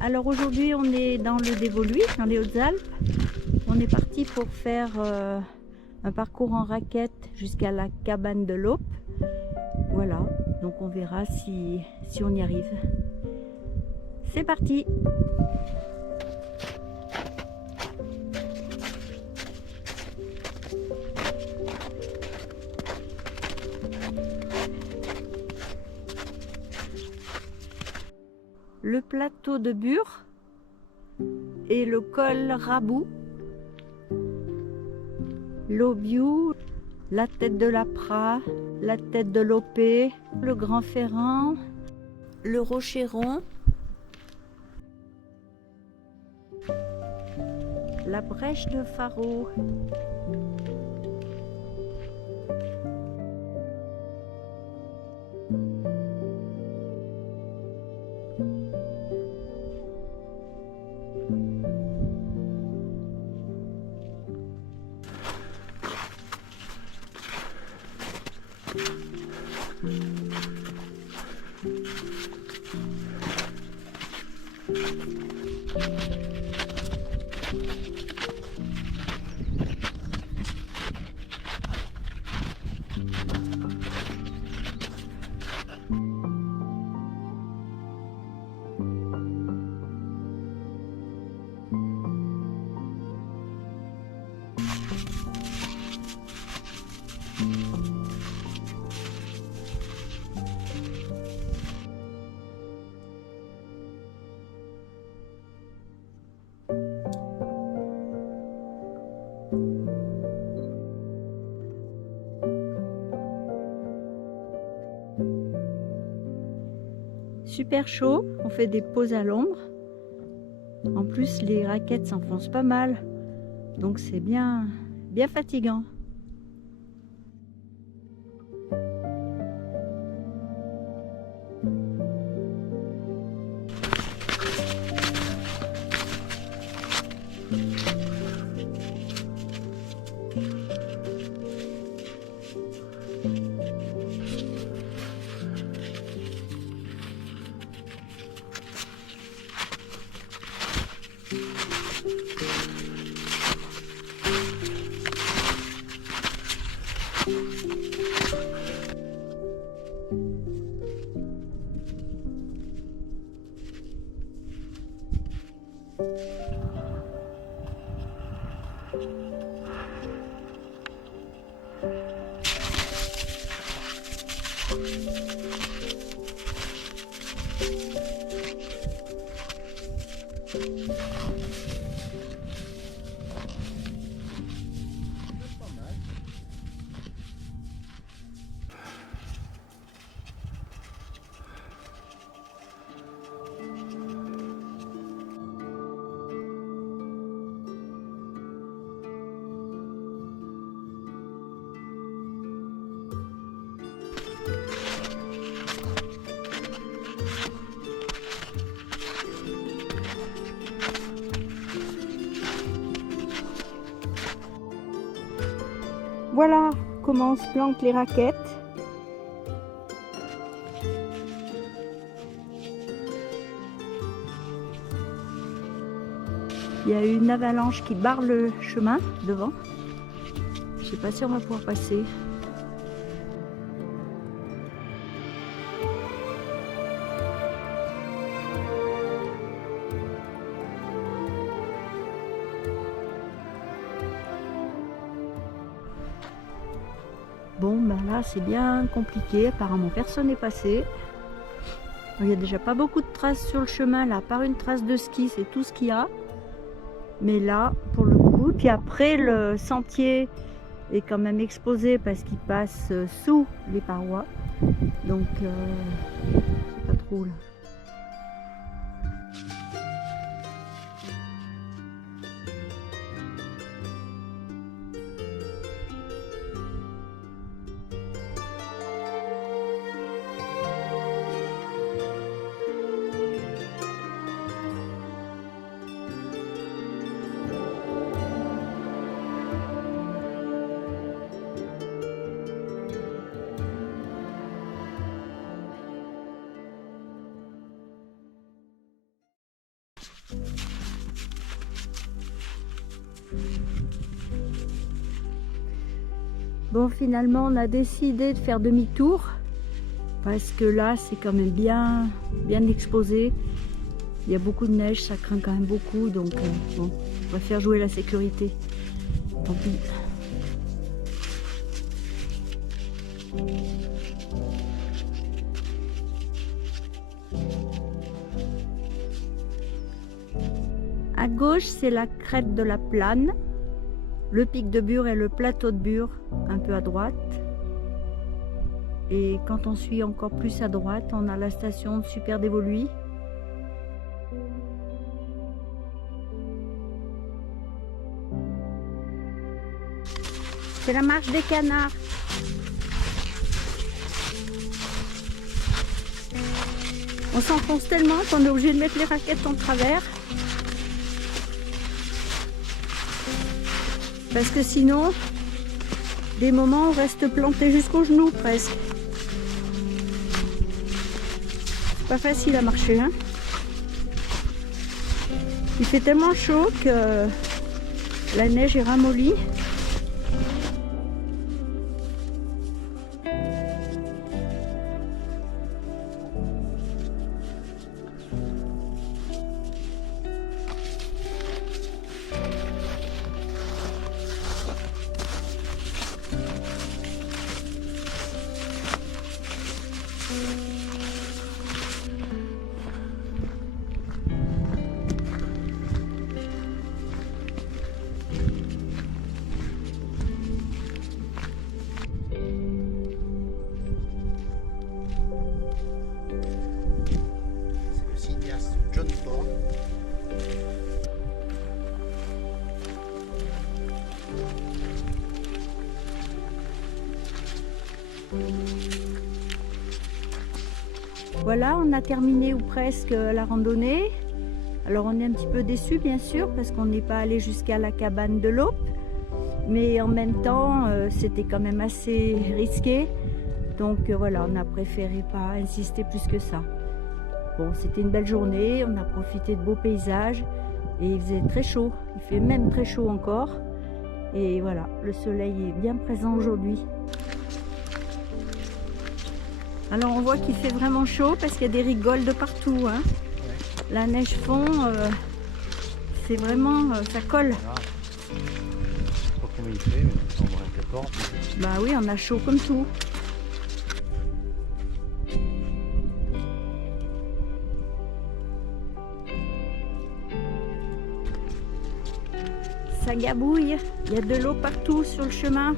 Alors aujourd'hui on est dans le Dévoluy, dans les Hautes-Alpes. On est parti pour faire un parcours en raquette jusqu'à la cabane de l'Aube. Voilà, donc on verra si on y arrive. C'est parti! Le plateau de Bure et le col Rabou, l'Aubiou, la tête de la Prat, la tête de l'Opé, le Grand Ferrand, le Rocheron, la Brèche de Faro, super chaud, on fait des pauses à l'ombre. En plus les raquettes s'enfoncent pas mal, donc c'est bien fatigant. Voilà comment on se plante les raquettes. Il y a une avalanche qui barre le chemin devant. Je sais pas si on va pouvoir passer. Bon, ben là c'est bien compliqué, apparemment personne n'est passé. Il n'y a déjà pas beaucoup de traces sur le chemin, là, à part une trace de ski, c'est tout ce qu'il y a. Mais là, pour le coup, puis après le sentier est quand même exposé parce qu'il passe sous les parois. Donc, c'est pas trop là. Bon, finalement, on a décidé de faire demi-tour parce que là, c'est quand même bien exposé. Il y a beaucoup de neige, ça craint quand même beaucoup, donc bon, on va faire jouer la sécurité. Tant pis. À gauche, c'est la crête de la Plane, le pic de Bure et le plateau de Bure, un peu à droite. Et quand on suit encore plus à droite, on a la station de Super d'Évoluy. C'est la marche des canards. On s'enfonce tellement qu'on est obligé de mettre les raquettes en travers. Parce que sinon, des moments, on reste planté jusqu'aux genoux presque. C'est pas facile à marcher, hein. Il fait tellement chaud que la neige est ramollie. Voilà, on a terminé ou presque la randonnée. Alors on est un petit peu déçus bien sûr parce qu'on n'est pas allé jusqu'à la cabane de l'Aube. Mais en même temps, c'était quand même assez risqué. Donc voilà, on a préféré pas insister plus que ça. Bon, c'était une belle journée, on a profité de beaux paysages et il faisait très chaud. Il fait même très chaud encore. Et voilà, le soleil est bien présent aujourd'hui. Alors on voit qu'il fait vraiment chaud parce qu'il y a des rigoles de partout, hein. Ouais. La neige fond, c'est vraiment, ça colle. Ah. Je sais pas combien il fait, mais on va 14. Bah oui, on a chaud comme tout. Ça gabouille, il y a de l'eau partout sur le chemin.